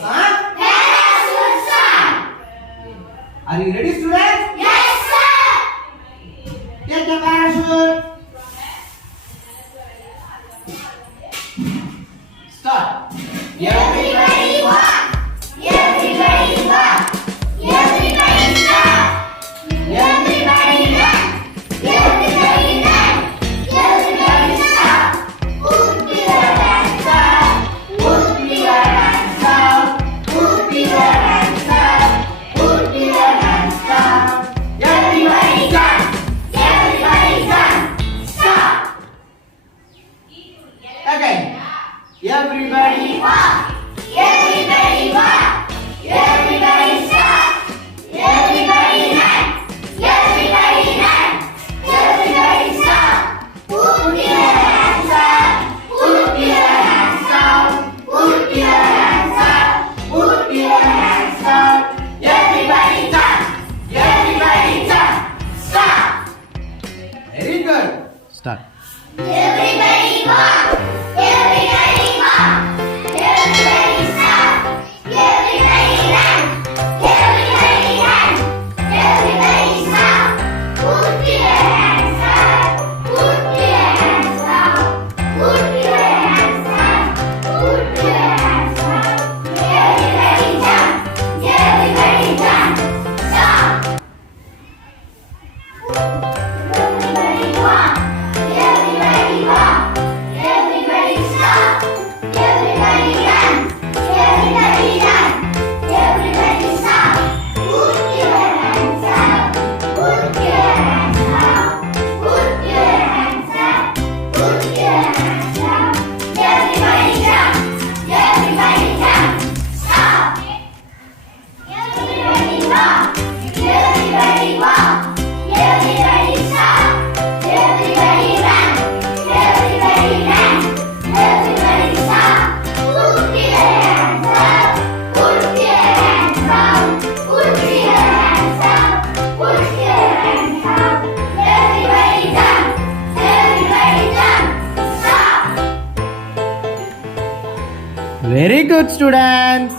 song? Parachute song. Are you ready, students? Yes, sir. Take the parachute. Start. Everybody walk. Everybody walk. Everybody stop. Everybody run. Everybody run. Everybody stop. Put your hands up. Put your hands up. Put your hands up. Put your hands up. Everybody done. Everybody done. Stop. Again. Everybody Walk. Everybody walk. Everybody stop. Everybody run. Everybody run. Everybody stop. Put your hands up. Put your hands up. Put your hands up. Put your hands up. Everybody done. Everybody done. Stop. Very good. Start. Everybody walk. Everybody walk. Everybody stop. Everybody run. Everybody run. Everybody stop. Put your hands up. Put your hands up. Put your hands up. Put your hands up. Everybody done. Everybody done. Stop. Everybody walk. Everybody walk. Everybody stop. Everybody run. Everybody run. Everybody stop. Put your hands up. Put your hands up. Put your hands up. Put your hands up. Everybody jump. Everybody jump. Stop. Everybody walk. Everybody walk. Everybody stop. Everybody run. Everybody run. Everybody stop. Put your hands up. Put your hands up. Put your hands up. Put your hands up. Everybody jump. Everybody jump. Stop. Very good, students.